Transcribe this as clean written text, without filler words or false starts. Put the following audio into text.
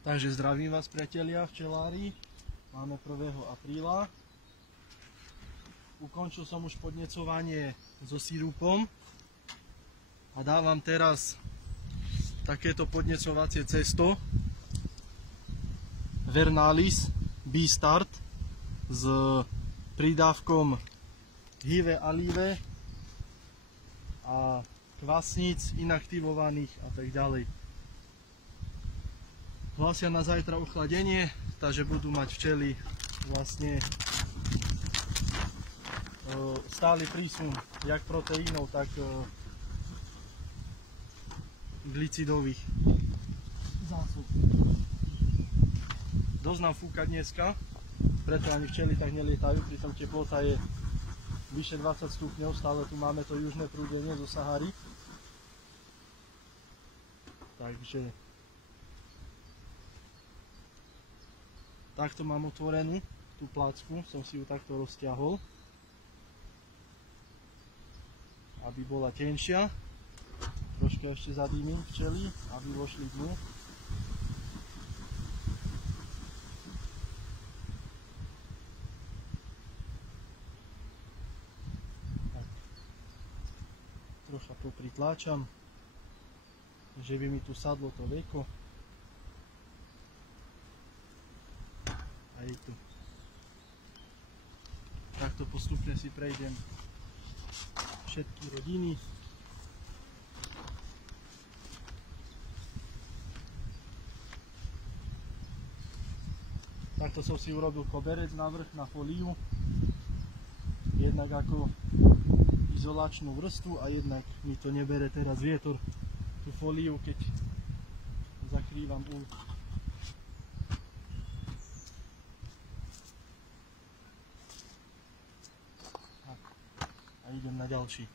Takže zdravím vás, priatelia včelári. Máme 1. apríla. Ukončil som už podnecovanie so sirupom a dávam teraz takéto podnecovacie cesto Vernalis B-Start s pridávkom Hive Alive a kvasníc inaktivovaných a tak ďalej. Hlásia na zajtra ochladenie, takže budú mať včely vlastne stály prísun jak proteínov, tak glicidových zásob. Dosť nám fúka dneska, preto ani včely tak nelietajú, pritom teplota je vyše 20 stupňov, stále tu máme to južné prúdenie zo Sahary. Takže takto mám otvorenú tú placku, som si ju takto rozťahol, aby bola tenšia. Troška ešte zadýmim včely, aby vošli dnu. Tak. Trocha popritláčam, že by mi tu sadlo to veko. A je tu. Takto postupne si prejdem všetky rodiny. Takto som si urobil koberec na vrch, na fóliu. Jednak ako izolačnú vrstvu a jednak mi to nebere teraz vietor tú fóliu, keď zakrývam úl. A idem na ďalší.